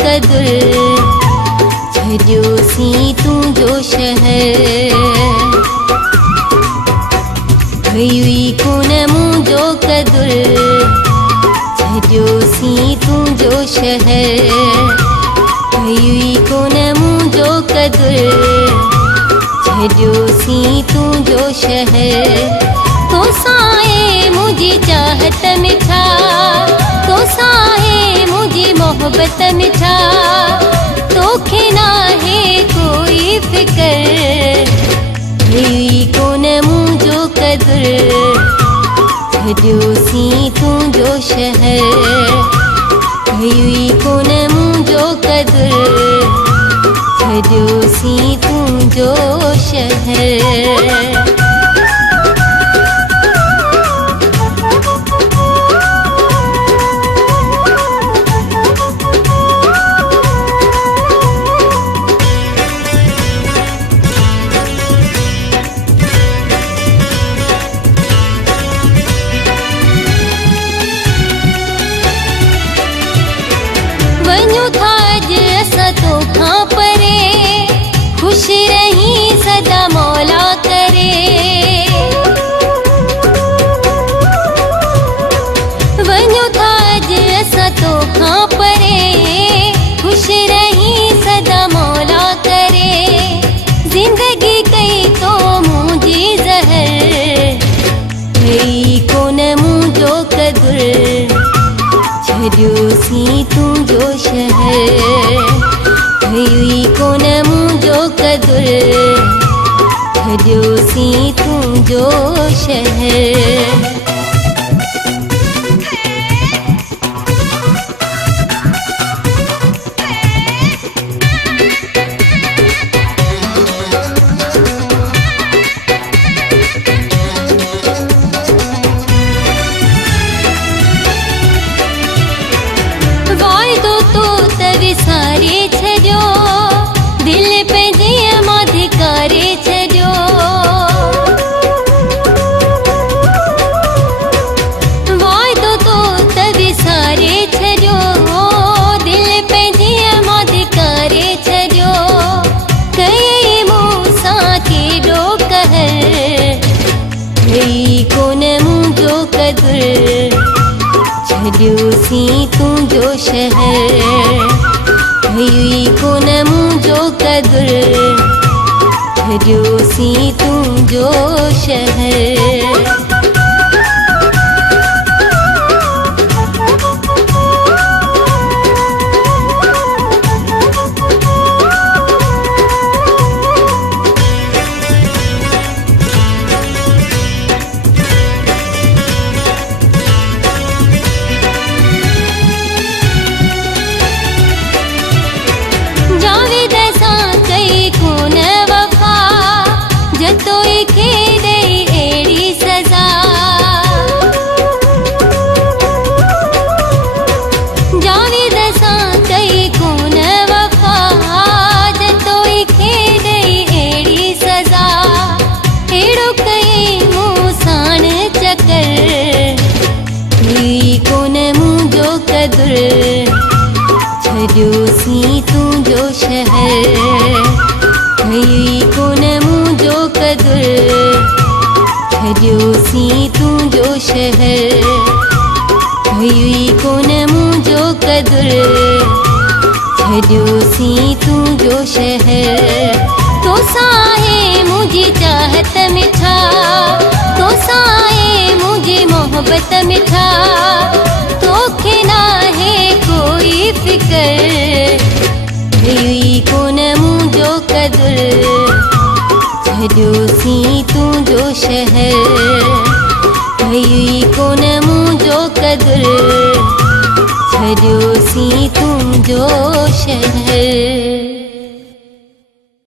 कदुर छॾियोसीं तुंहिंजो शहर भई कोन मुंहिंजो कदुर छॾियोसीं तुंहिंजो शहर भई कोन मुंहिंजो कदुर छॾियोसीं तुंहिंजो शहर तोसां आहे मुंहिंजी चाहत मिठा तोसां आहे मुंहिंजी मोहबत मिठा तोखे नाहे कोई फिकर भई कोन मुंहिंजो कदुर छॾियोसीं तुंहिंजो शहर भई कोन मुंहिंजो कदुर छॾियोसीं तुंहिंजो शहर वञूं था अॼु असां तोखां परे ख़ुशि रही सदा मौला करे वञूं था अॼु असां तोखां परे ख़ुशि रही सदा मौला करे ज़िंदगी कई तो मुंहिंजी ज़हर भई कोन मुंहिंजो कदुर छॾियोसीं तुंहिंजो शहर भई कोन मुंहिंजो कदुर छॾियोसीं तुंहिंजो शहर विसारे छॾियो दिलि पंहिंजे माधिकारे छॾियो वाइदो तो त विसारे छॾियो दिलि पंहिंजे माधिकारे छॾियो कई मूंसां केॾो कहर भई कोन मुंहिंजो कदुर छॾियोसीं तुंहिंजो शहर भई कोन मुंहिंजो कदुर छॾियोसीं तुंहिंजो शहर जतोई खे ॾेई अहिड़ी सज़ा जावेद सां कई कोन वफ़ा जतोई खे ॾेई अहिड़ी सज़ा अहिड़ो कई मूं साण चकर भई कोन मुंहिंजो कदुर छॾियोसीं तुंहिंजो शहर भई कोन मुंहिंजो कदुर छॾियोसीं तुंहिंजो शहर भई कोन मुंहिंजो कदुर छॾियोसीं तुंहिंजो शहर तोसां आहे मुंहिंजी चाहत मिठा तोसां आहे मुंहिंजी मोहबत मिठा तोखे नाहे कोई फिकर भई कोन मुंहिंजो कदुर छॾियोसीं तुंहिंजो शहर भई कोन मुंहिंजो कदुर छॾियोसीं तुंहिंजो शहर